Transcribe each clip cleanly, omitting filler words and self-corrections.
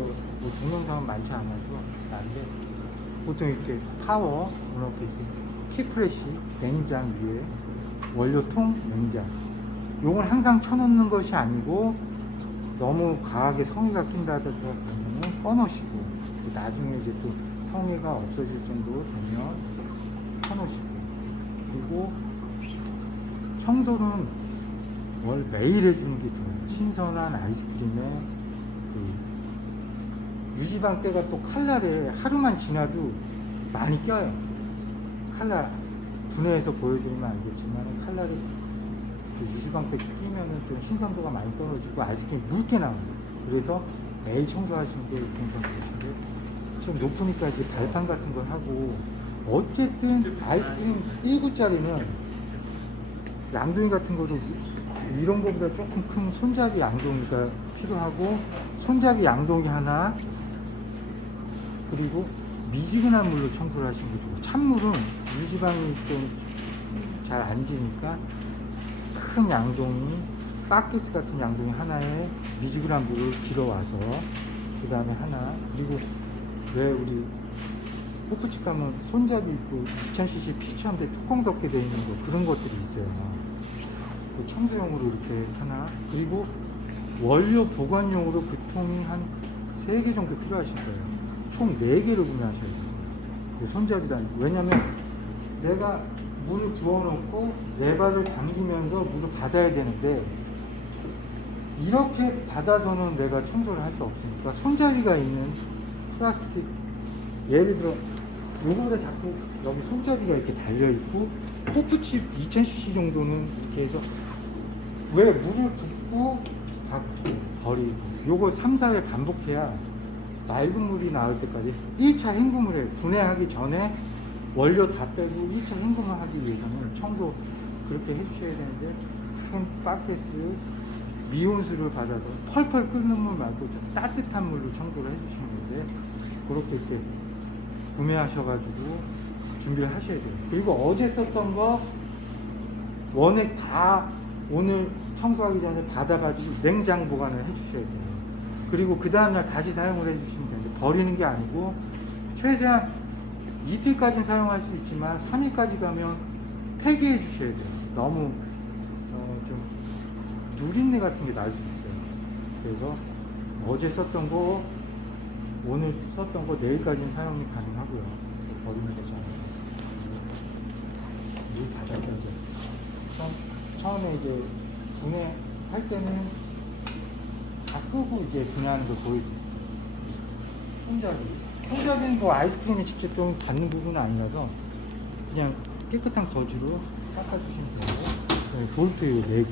뭐 동영상은 많지 않아서 나는데 보통 이렇게 파워 이렇게 키프레시 냉장 위에 원료통 냉장 요걸 항상 켜놓는 것이 아니고 너무 과하게 성에가 낀다든가 그러면 꺼놓으시고 나중에 이제 또 성에가 없어질 정도로 되면 켜놓으시고 그리고 청소는 월 매일 해주는 게 좋아요. 신선한 아이스크림에 그 유지방때가 또 칼날에 하루만 지나도 많이 껴요. 칼날 분해해서 보여드리면 알겠지만 칼날에 그 유지방때 끼면은 좀 신선도가 많이 떨어지고 아이스크림이 묽게 나옵니다. 그래서 매일 청소하시는 게 괜찮으신데 좀 높으니까 이제 발판 같은 걸 하고 어쨌든 아이스크림 1구짜리는 양동이 같은 거도 이런 거보다 조금 큰 손잡이 양동이가 필요하고 손잡이 양동이 하나 그리고 미지근한 물로 청소를 하시는 게 좋고 찬물은 유지방이 좀 잘 안 지니까 큰 양동이 바켓 같은 양동이 하나에 미지근한 물을 길어와서 그 다음에 하나 그리고 왜 우리 호프집 가면 손잡이 있고 2000cc 피처인데 뚜껑 덮게 되어 있는 거 그런 것들이 있어요. 그 청소용으로 이렇게 하나 그리고 원료 보관용으로 그 통이 한 3개 정도 필요하실 거예요. 총 4개를 구매하셔야 돼요. 그 손잡이도 아니고 왜냐면 내가 물을 부어놓고 레바를 당기면서 물을 받아야 되는데 이렇게 받아서는 내가 청소를 할 수 없으니까 손잡이가 있는 플라스틱 예를 들어 요거보다 자꾸 여기 손잡이가 이렇게 달려있고 호프칩 2000cc 정도는 이렇게 해서 왜 물을 붓고 받고 버리고 요거 3, 4회 반복해야 맑은 물이 나올 때까지 1차 헹굼을 해요. 분해하기 전에 원료 다 빼고 1차 헹굼을 하기 위해서는 청소 그렇게 해주셔야 되는데 큰 바켓을 미온수를 받아서 펄펄 끓는 물 말고 좀 따뜻한 물로 청소를 해주시는 건데 그렇게 이렇게 구매하셔가지고 준비를 하셔야 돼요. 그리고 어제 썼던 거 원액 다 오늘 청소하기 전에 받아가지고 냉장 보관을 해주셔야 돼요. 그리고 그 다음날 다시 사용을 해주시면 되는데 버리는 게 아니고 최대한 이틀까지는 사용할 수 있지만 3일까지 가면 폐기해 주셔야 돼요. 너무 좀 누린내 같은 게 날 수 있어요. 그래서 어제 썼던 거 오늘 썼던 거 내일까지는 사용이 가능하고요. 버리는 거지 않아요. 물 받아줘야죠. 처음에 이제 분해할 때는 다 끄고 이제 분해하는 걸 보여드릴게요. 손잡이는 뭐 아이스크림에 직접 좀 닿는 부분은 아니라서 그냥 깨끗한 거즈로 닦아주시면 되고 볼트 4개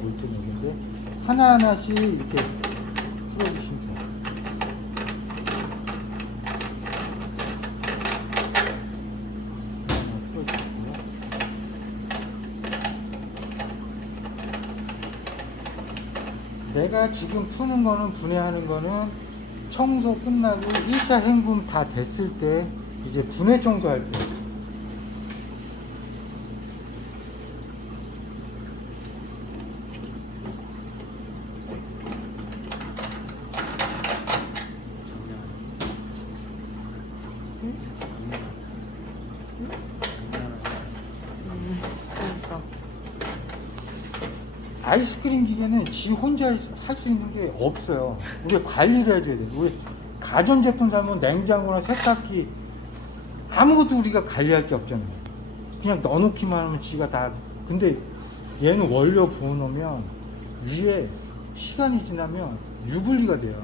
볼트 4개인데 하나하나씩 이렇게 풀어주시면 돼요. 하나 풀어주시고요. 내가 지금 푸는 거는 분해하는 거는 청소 끝나고 1차 헹굼 다 됐을 때 이제 분해 청소할 때 아이스크림 기계는 지 혼자 할 수 있는 게 없어요. 우리가 관리를 해줘야 돼요. 우리 가전제품 사면 냉장고나 세탁기 아무것도 우리가 관리할 게 없잖아요. 그냥 넣어놓기만 하면 지가 다. 근데 얘는 원료 부어놓으면 위에 시간이 지나면 유분리가 돼요.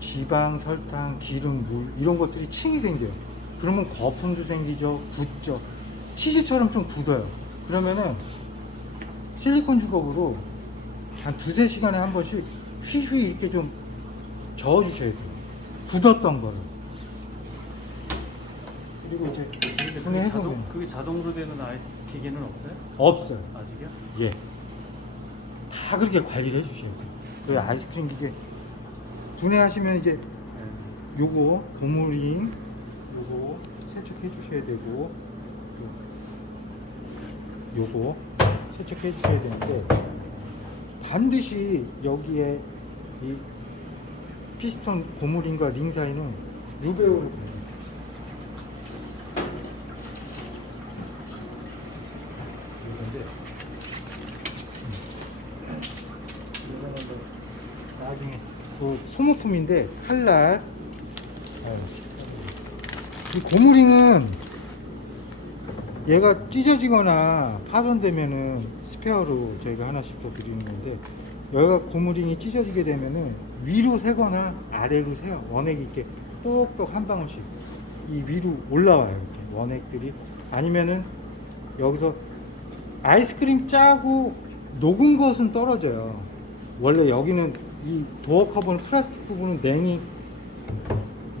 지방, 설탕, 기름, 물 이런 것들이 층이 생겨요. 그러면 거품도 생기죠. 굳죠. 치즈처럼 좀 굳어요. 그러면은 실리콘 주걱으로 한 2~3시간에 한 번씩 휘휘 이렇게 좀 저어 주셔야 돼요. 굳었던 거를. 그리고 이제 분해해보면 그게 자동으로 되는 아이 기계는 없어요? 없어요. 아직이요? 예. 다 그렇게 관리를 해주셔야 돼요. 그 아이스크림 기계 분해하시면 이제 요거 고무링 요거 세척해 주셔야 되고 요거 세척해 주셔야 되는데 반드시 여기에 이 피스톤 고무링과 링 사이는 루베오를 붙여요. 이건데 나중에 그 소모품인데 칼날 이 고무링은 얘가 찢어지거나 파손되면은 스페어로 저희가 하나씩 더 드리는 건데, 여기가 고무링이 찢어지게 되면은 위로 세거나 아래로 세요. 원액이 이렇게 똑똑 한 방울씩 이 위로 올라와요. 이렇게 원액들이. 아니면은 여기서 아이스크림 짜고 녹은 것은 떨어져요. 원래 여기는 이 도어 커버는 플라스틱 부분은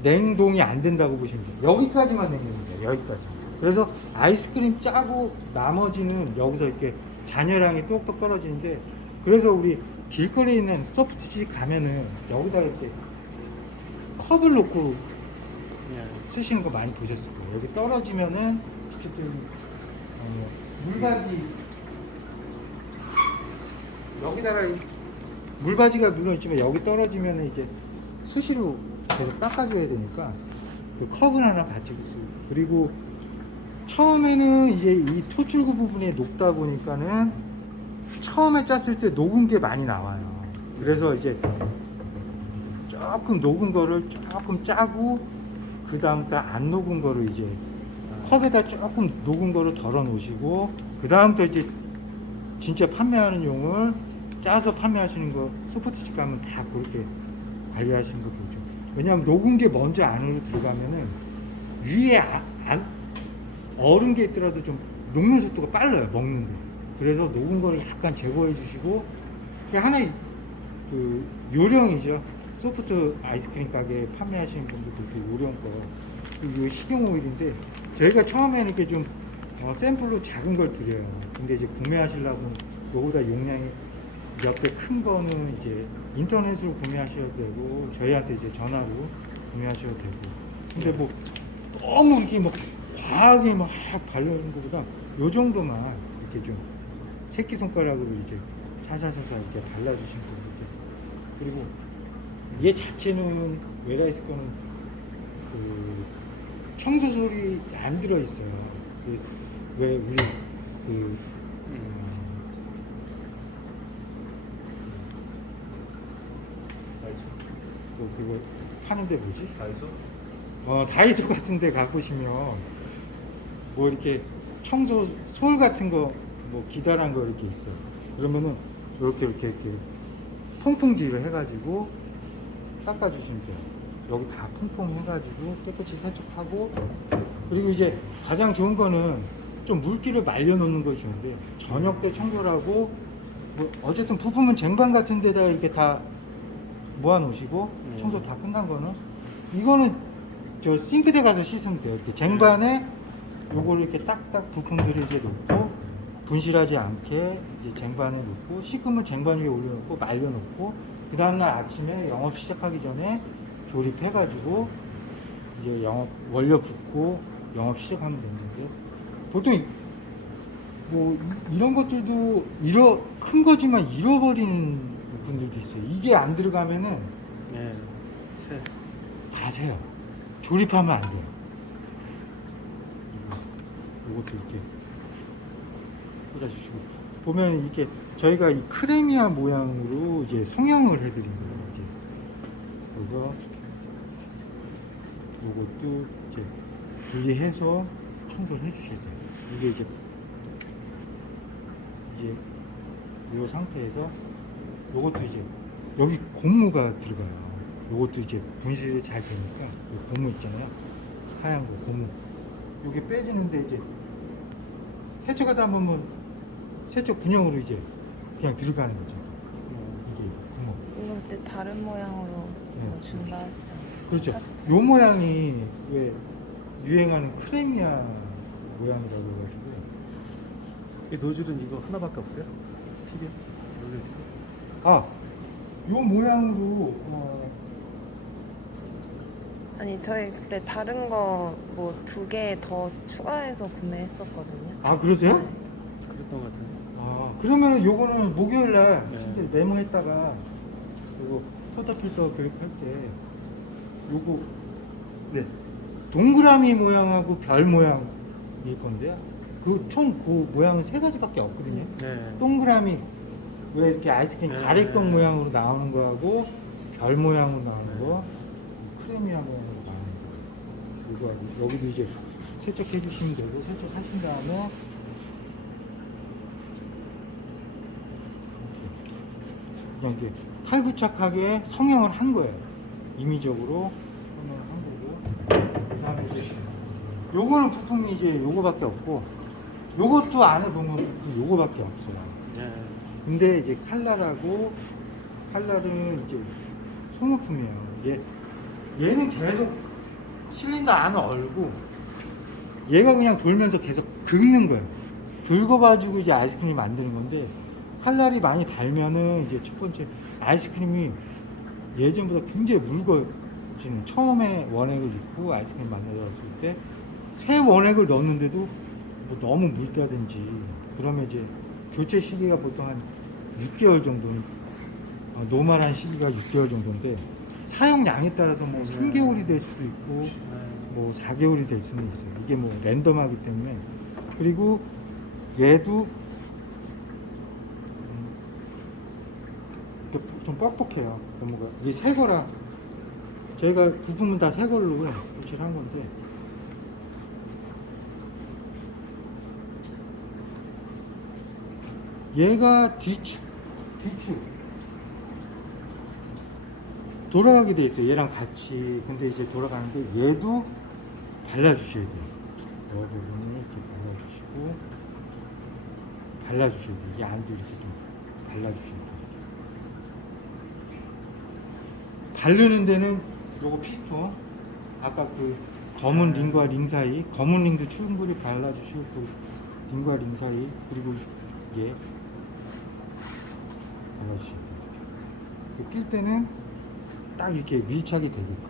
냉동이 안 된다고 보시면 돼요. 여기까지만 냉동이 돼요. 여기까지. 그래서 아이스크림 짜고 나머지는 여기서 이렇게 잔여량이 똑똑 떨어지는데, 그래서 우리 길거리에 있는 소프트집 가면은 여기다 이렇게 컵을 놓고 쓰시는 거 많이 보셨을 거예요. 여기 떨어지면은 어쨌든 물바지 여기다가 물바지가 물론 있지만 여기 떨어지면은 이제 수시로 계속 닦아줘야 되니까 그 컵을 하나 받치고 쓰고, 그리고 처음에는 이제 이 토출구 부분이 녹다 보니까는 처음에 짰을 때 녹은 게 많이 나와요. 그래서 이제 조금 녹은 거를 조금 짜고 그 다음부터 안 녹은 거를 이제 컵에다 조금 녹은 거를 덜어 놓으시고, 그 다음부터 이제 진짜 판매하는 용을 짜서 판매하시는 거 소프트집 가면 다 그렇게 관리하시는 거 보죠. 왜냐하면 녹은 게 먼저 안으로 들어가면은 위에 얼은 게 있더라도 좀 녹는 속도가 빨라요, 먹는 거. 그래서 녹은 거를 약간 제거해 주시고, 그게 하나의 그 요령이죠. 소프트 아이스크림 가게 판매하시는 분들도 그 요령 거. 이거 식용 오일인데 저희가 처음에는 이렇게 좀 샘플로 작은 걸 드려요. 근데 이제 구매하시려면 요거보다 용량이 옆에 큰 거는 이제 인터넷으로 구매하셔도 되고 저희한테 이제 전화로 구매하셔도 되고. 근데 뭐 너무 이게 뭐 과하게 막 바르는 것보다 요 정도만 이렇게 좀 새끼손가락으로 이제 사사사사 이렇게 발라주시면 되는데, 그리고 얘 자체는 웨라이스 거는 그 청소솔이 안 들어있어요. 왜 우리 그거 파는데 뭐지? 다이소? 다이소 같은 데 가보시면 뭐 이렇게 청소 솔 같은 거 뭐 기다란 거 이렇게 있어요. 그러면은 이렇게 퐁퐁질을 해가지고 닦아주시면 돼요. 여기 다 퐁퐁 해가지고 깨끗이 세척하고, 그리고 이제 가장 좋은 거는 좀 물기를 말려 놓는 것이 좋은데, 저녁 때 청소를 하고 뭐 어쨌든 부품은 쟁반 같은 데다 이렇게 다 모아 놓으시고 청소 다 끝난 거는 이거는 저 싱크대 가서 씻으면 돼요. 이렇게 쟁반에 요걸 이렇게 딱딱 부품들을 이제 놓고 분실하지 않게 이제 쟁반에 놓고, 씻으면 쟁반 위에 올려놓고 말려놓고, 그 다음날 아침에 영업 시작하기 전에 조립해가지고 이제 영업 원료 붓고 영업 시작하면 되는데, 보통 뭐 이런 것들도 큰 거지만 잃어버리는 분들도 있어요. 이게 안 들어가면은 네. 다 새요. 조립하면 안 돼요. 이것도 이렇게 꽂아주시고, 보면 이렇게 저희가 이 크레미아 모양으로 이제 성형을 해드린 거예요. 이제 그래서 이것도 이제 분리해서 청소를 해주셔야 돼요. 이게 이제 이 상태에서 이것도 이제 여기 고무가 들어가요. 이것도 이제 분실이 잘 되니까 이 고무 있잖아요. 하얀 거 고무. 이게 빼지는데 이제 세척하다 보면 세척 군형으로 이제 그냥 들어가는 거죠. 이게 구멍. 이거 그때 다른 모양으로 네. 준다 했잖아요. 그렇죠. 요 모양이 왜 유행하는 크레미아 모양이라고 해가지고. 이 노즐은 이거 하나밖에 없어요? TV에? 노즐 TV? 요 모양으로 아니 저희 그때 다른 거 뭐 2개 더 추가해서 구매했었거든요. 그러세요? 네. 그랬던 것 같은데. 그러면은 요거는 목요일날 네. 실제 메모했다가 요거 포터필터 교육할 때 요거 네 동그라미 모양하고 별 모양일 건데요. 그 총 그 모양은 세 가지밖에 없거든요. 네. 동그라미 왜 이렇게 아이스크림 네. 가래떡 모양으로 나오는 거하고 별 모양으로 나오는 거, 크레미아 모양으로 나오는 거. 이거 여기도 이제 세척해 주시면 되고 세척하신 다음에 그냥 이렇게 탈부착하게 성형을 한 거예요. 임의적으로 성형을 한 거고 그다음에 이제 요거는 부품이 이제 요거밖에 없고 요것도 안에 보면 부품 요거밖에 없어요. 네. 근데 이제 칼날은 이제 소모품이에요. 얘는 계속 실린더 안을 얼고 얘가 그냥 돌면서 계속 긁는 거예요. 긁어가지고 이제 아이스크림 만드는 건데 칼날이 많이 달면은 이제 첫 번째 아이스크림이 예전보다 굉장히 묽어지는 처음에 원액을 넣고 아이스크림 만들었을 때 새 원액을 넣었는데도 뭐 너무 묽다든지 그러면 이제 교체 시기가 보통 한 6개월 정도는 노멀한 시기가 6개월 정도인데 사용량에 따라서 뭐 3개월이 될 수도 있고 뭐 4개월이 될 수는 있어요. 이게 뭐 랜덤하기 때문에. 그리고 얘도 좀 뻑뻑해요. 고무가 이게 새 거라 저희가 부품은 다 새 걸로 교체를 한 건데 얘가 뒤축 돌아가게 돼 있어요. 얘랑 같이. 근데 이제 돌아가는데 얘도 발라주셔야 돼요. 이 부분을 이렇게 발라주셔야 돼요. 이 안도 이렇게 좀 발라주셔야 돼요. 바르는 데는 요거 피스톤 아까 그 검은 링과 링 사이 검은 링도 충분히 발라주시고 또 링과 링 사이 그리고 얘 발라주셔야 돼요. 낄 때는 딱 이렇게 밀착이 되게끔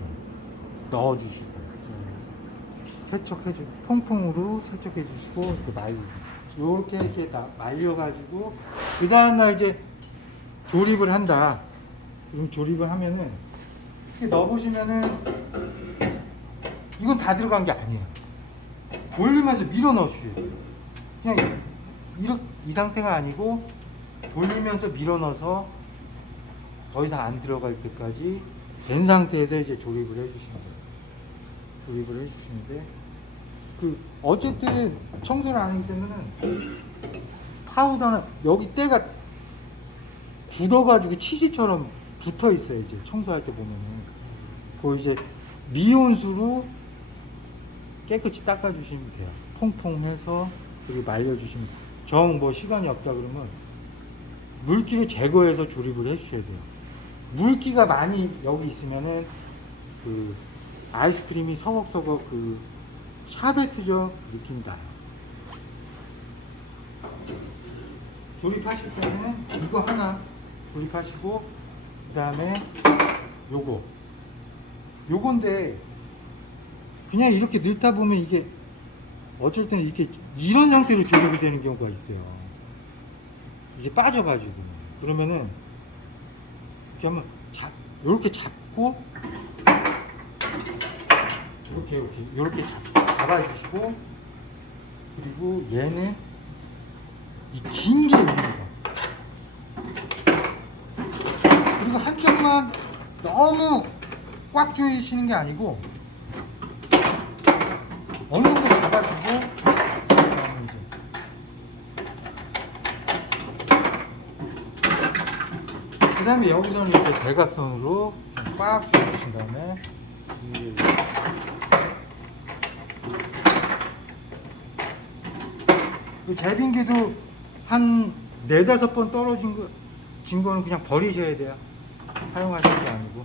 넣어주시고 세척해주고 통풍으로 세척해주시고 이렇게 이렇게 말려가지고 그 다음날 이제 조립을 한다. 그럼 조립을 하면은 이렇게 넣어보시면은 이건 다 들어간 게 아니에요. 돌리면서 밀어 넣으셔야 돼요. 그냥 이 상태가 아니고 돌리면서 밀어 넣어서 더 이상 안 들어갈 때까지 된 상태에서 이제 조립을 해주시는 거예요. 조립을 해주시는데 어쨌든 청소를 안 하기 때문에 파우더는 여기 때가 굳어가지고 치즈처럼 붙어 있어요. 이제 청소할 때 보면은 그 이제 미온수로 깨끗이 닦아주시면 돼요. 퐁퐁해서 그리고 말려주시면 정 뭐 시간이 없다 그러면 물기를 제거해서 조립을 해주셔야 돼요. 물기가 많이 여기 있으면은 그 아이스크림이 서걱서걱 그 샤베트적 느낌이 나요. 조립하실 때는 이거 하나 조립하시고 그 다음에 요건데 그냥 이렇게 넣다 보면 이게 어쩔 때는 이렇게 이런 상태로 조립이 되는 경우가 있어요. 이게 빠져가지고 그러면은 이렇게 한번 이렇게 잡고 이렇게 잡아주시고 그리고 얘는 이 긴 게 여기입니다. 그리고 한쪽만 너무 꽉 조이시는 게 아니고 어느 정도 잡아주고 그 다음에 여기서는 이렇게 대각선으로 꽉 조여주신 다음에 그 제빙기도 한 4-5번 떨어진 거는 그냥 버리셔야 돼요. 사용하시는 게 아니고.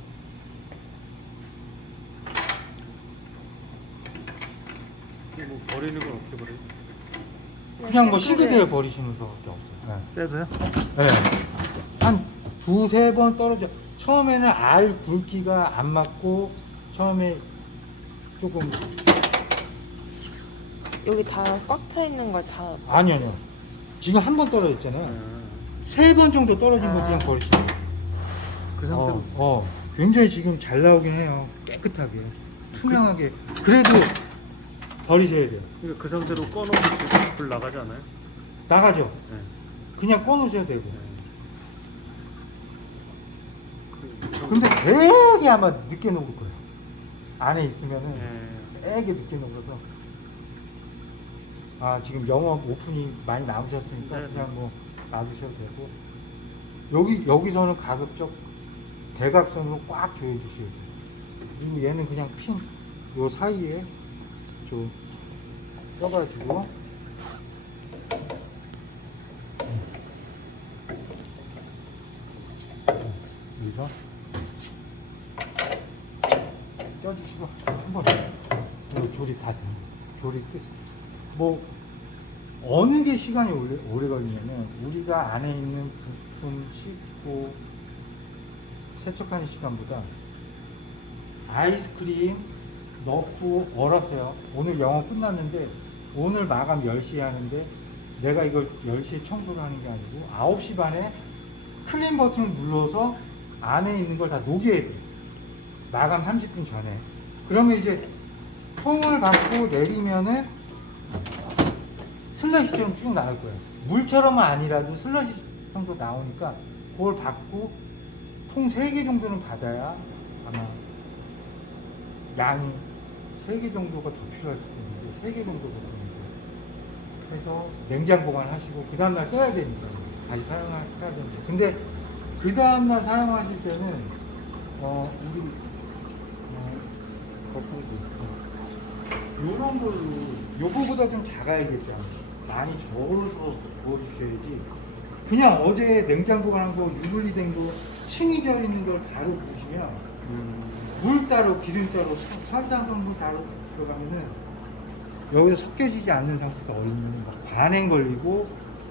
뭐 버리는 건 어떻게 버려요? 그냥 뭐 싱크대에 버리시는 것밖에 없어요. 떼서요? 네. 한 2-3번 떨어져. 처음에는 알 굵기가 안 맞고 처음에 조금 여기 다 꽉 차 있는 걸 다 아니요. 지금 한 번 떨어졌잖아요. 아, 3번 정도 떨어진 거 그냥 아. 버리시면 그 상태로 굉장히 지금 잘 나오긴 해요. 깨끗하게 투명하게. 그래도 버리셔야 돼요. 그러니까 그 상태로 꺼놓으면 지금 불 나가지 않아요? 나가죠. 네. 그냥 꺼놓으셔야 되고. 그- 근데 되게 아마 늦게 녹을 거예요. 안에 있으면은 네. 되게 늦게 녹아서. 아, 지금 영업 오픈이 많이 남으셨으니까 네. 그냥 뭐 놔두셔도 되고. 여기서는 가급적 대각선으로 꽉 조여주셔야 돼요. 그리고 얘는 그냥 핀 요 사이에 좀 떠가지고 여기서 쪄주시고 한번 조립 다 됩니다. 조립 끝. 뭐 어느 게 시간이 오래 걸리냐면 우리가 안에 있는 부품 씻고 세척하는 시간보다 아이스크림 넣고 얼었어요. 오늘 영업 끝났는데 오늘 마감 10시에 하는데 내가 이걸 10시에 청소를 하는 게 아니고 9시 반에 클린 버튼을 눌러서 안에 있는 걸 다 녹여야 돼. 마감 30분 전에. 그러면 이제 통을 받고 내리면은 슬러시처럼 쭉 나올 거예요. 물처럼은 아니라도 슬러시 정도 나오니까 그걸 받고 통 3개 정도는 받아야 아마 양이 3개 정도가 더 필요할 수도 있는데 3개 정도 보통이고 그래서 냉장 보관하시고 그 다음날 써야 되니까 다시 사용해야 되는데 근데 그 다음날 사용하실 때는 우리 거꾸로 요런 걸로 요거보다 좀 작아야겠죠. 많이 저어서 부어주셔야지 그냥 어제 냉장 보관한 거 유분리된 거 층이 져 있는 걸 바로 보시면 물 따로 기름 따로 산화성분 따로 들어가면은 여기서 섞여지지 않는 상태가 얼리면 막 관행 걸리고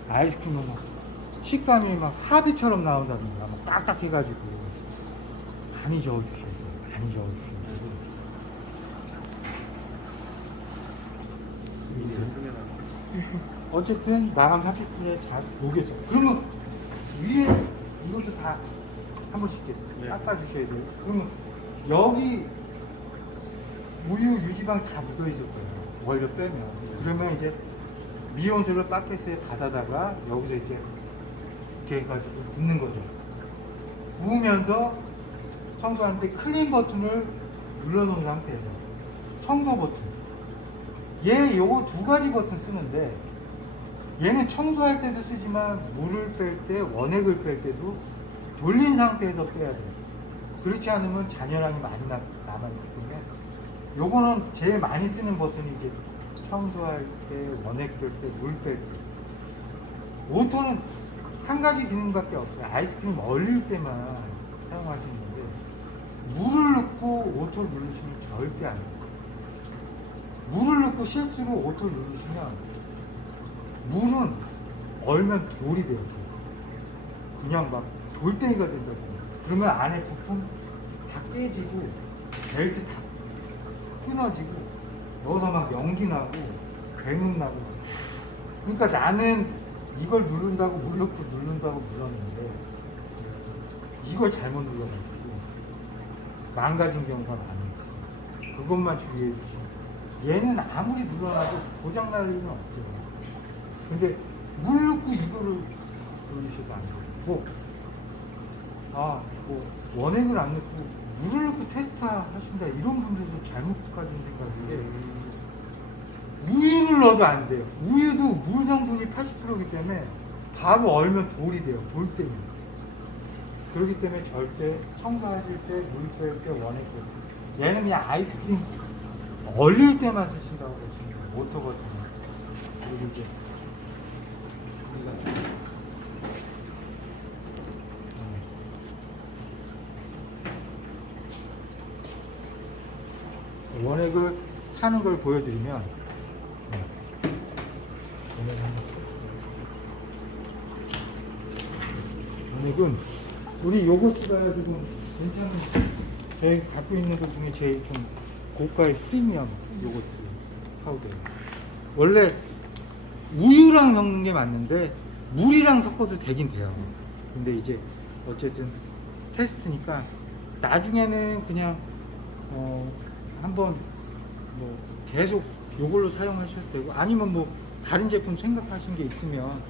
아이스크림은 막 식감이 막 하드처럼 나온다든가 막 딱딱해가지고 많이 저어주셔야 돼요. 많이 저어주셔야 되고 어쨌든 마감 30분에 잘 녹였어. 그러면 위에 이것도 다 한 번씩 이렇게 닦아주셔야 돼요. 그러면 여기 우유 유지방 다 묻어 있을 거예요. 원료 빼면. 그러면 이제 미온수를 바켓에 받아다가 여기서 이제 이렇게 해가지고 붓는 거죠. 부으면서 청소하는데 클린 버튼을 눌러놓은 상태에서 청소 버튼. 얘 요거 2가지 버튼 쓰는데 얘는 청소할 때도 쓰지만 물을 뺄 때 원액을 뺄 때도 돌린 상태에서 빼야 돼요. 그렇지 않으면 잔여량이 많이 남아있기 때문에 요거는 제일 많이 쓰는 버튼이 이제 청소할 때, 원액 뺄 때, 물 뺄 때. 오토는 한 가지 기능밖에 없어요. 아이스크림 얼릴 때만 사용하시는 건데 물을 넣고 오토를 누르시면 절대 안 돼요. 물을 넣고 실수로 오토를 누르시면 물은 얼면 돌이 돼요. 그냥 막 돌덩이가 된다고. 그러면 안에 부품 다 깨지고 벨트 다 끊어지고 여기서 막 연기 나고 괴물 나고. 그러니까 나는 이걸 누른다고 물 넣고 누른다고 눌렀는데 이걸 잘못 눌러가지고 망가진 경우가 많아요. 그것만 주의해 주시면. 얘는 아무리 눌러놔도 고장날 일은 없죠. 근데 물 넣고 이거를 돌리셔도 안 돼요. 뭐 원액을 안 넣고 물을 넣고 테스트 하신다 이런 분들도 잘못 가진 생각인데 우유를 넣어도 안 돼요. 우유도 물 성분이 80%이기 때문에 바로 얼면 돌이 돼요. 돌 때문에. 그렇기 때문에 절대 청소하실 때 물 뺄 때 원액 뺄 때. 얘는 그냥 아이스크림 얼릴 때만 쓰신다고 보시면 돼요. 모터 버튼. 그리고 이제 원액을 타는 걸 보여드리면 원액은 우리 요거트가 지금 괜찮은 저희 갖고 있는 것 중에 제일 좀 고가의 프리미엄 요거트 파우더예요. 원래 우유랑 섞는 게 맞는데 물이랑 섞어도 되긴 돼요. 근데 이제 어쨌든 테스트니까 나중에는 그냥 한번 뭐 계속 요걸로 사용하셔도 되고, 아니면 뭐 다른 제품 생각하신 게 있으면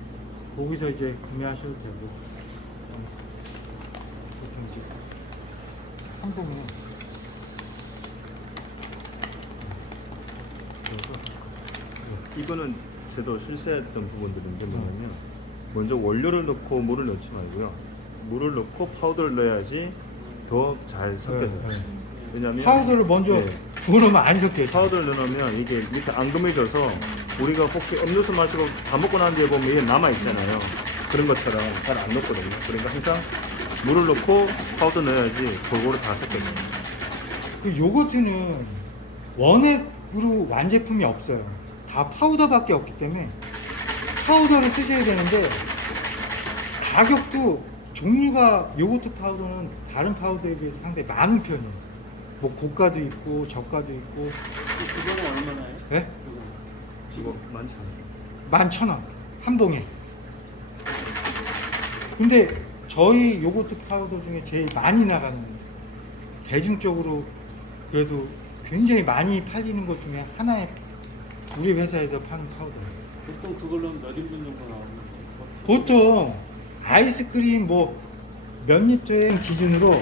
거기서 이제 구매하셔도 되고. 보통 이제 한 봉에 이거는 저도 실수했던 부분들인데 뭐냐면 먼저 원료를 넣고 물을 넣지 말고요. 물을 넣고 파우더를 넣어야지 더 잘 섞여져요. 네, 네. 왜냐면 파우더를 먼저 네, 부어놓으면 안 섞여요. 파우더를 넣으면 이게 이렇게 앙금해져서 우리가 혹시 음료수 마시고 다 먹고 난 뒤에 보면 이게 남아 있잖아요. 그런 것처럼 잘 안 녹거든요. 그러니까 항상 물을 넣고 파우더 넣어야지 골고루 다 섞여져요. 그 요거트는 원액으로 완제품이 없어요. 다 파우더밖에 없기 때문에 파우더를 쓰셔야 되는데, 가격도 종류가 요거트 파우더는 다른 파우더에 비해서 상당히 많은 편이에요. 뭐 고가도 있고 저가도 있고. 그거는 얼마나요? 네? 이거 많지 않아요. 11,000원 한 봉에. 근데 저희 요거트 파우더 중에 제일 많이 나가는, 대중적으로 그래도 굉장히 많이 팔리는 것 중에 하나의 우리 회사에서 파는 파우더예요. 보통 그걸로 몇 인분 정도 나오는 거예요? 보통 아이스크림 뭐 몇 리터의 기준으로